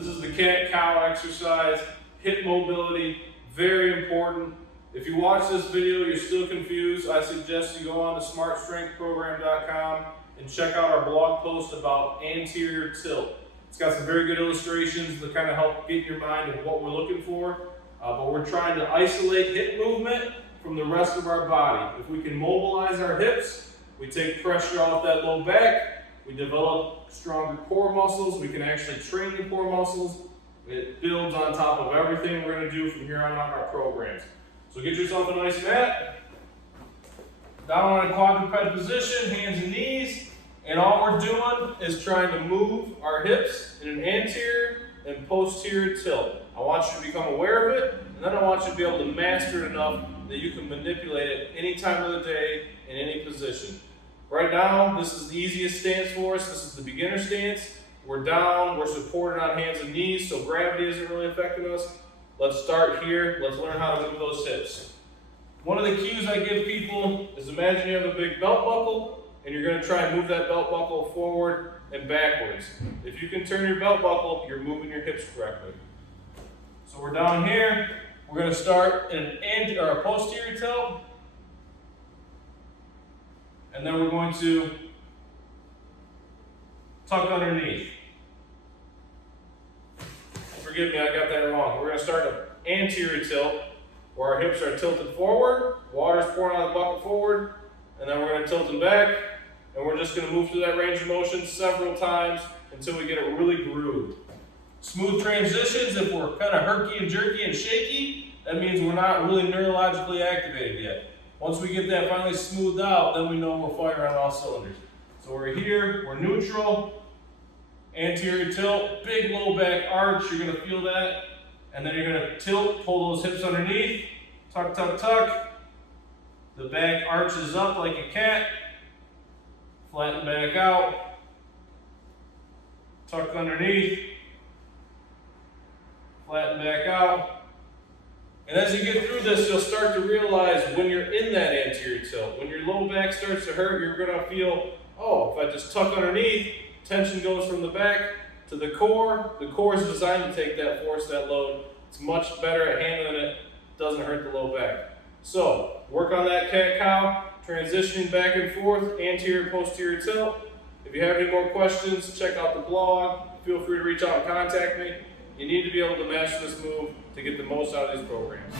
This is the cat-cow exercise, hip mobility, very important. If you watch this video, you're still confused, I suggest you go on to smartstrengthprogram.com and check out our blog post about anterior tilt. It's got some very good illustrations that kind of help get your mind of what we're looking for. But we're trying to isolate hip movement from the rest of our body. If we can mobilize our hips, we take pressure off that low back, we develop stronger core muscles, we can actually train the core muscles. It builds on top of everything we're going to do from here on out in our programs. So get yourself a nice mat, down on a quadruped position, hands and knees, and all we're doing is trying to move our hips in an anterior and posterior tilt. I want you to become aware of it, and then I want you to be able to master it enough that you can manipulate it any time of the day in any position. Right now, this is the easiest stance for us. This is the beginner stance. We're down, we're supported on hands and knees, so gravity isn't really affecting us. Let's start here. Let's learn how to move those hips. One of the cues I give people is imagine you have a big belt buckle and you're going to try and move that belt buckle forward and backwards. If you can turn your belt buckle, you're moving your hips correctly. So we're down here. We're going to start in a posterior tilt. And then we're going to tuck underneath. Forgive me, I got that wrong. We're going to start an anterior tilt where our hips are tilted forward, water's pouring out of the bucket forward, and then we're going to tilt them back, and we're just going to move through that range of motion several times until we get it really grooved. Smooth transitions, if we're kind of herky and jerky and shaky, that means we're not really neurologically activated yet. Once we get that finally smoothed out, then we know we're firing on all cylinders. So we're here, we're neutral, anterior tilt, big low back arch, you're going to feel that. And then you're going to tilt, pull those hips underneath, tuck, tuck, tuck. The back arches up like a cat, flatten back out, tuck underneath, flatten back out. And as you get through this, you'll start to realize when you're in that anterior tilt, when your low back starts to hurt, you're going to feel, oh, if I just tuck underneath, tension goes from the back to the core. The core is designed to take that force, that load. It's much better at handling it. Doesn't hurt the low back. So work on that cat-cow, transitioning back and forth, anterior, posterior tilt. If you have any more questions, check out the blog. Feel free to reach out and contact me. You need to be able to master this move to get the most out of these programs.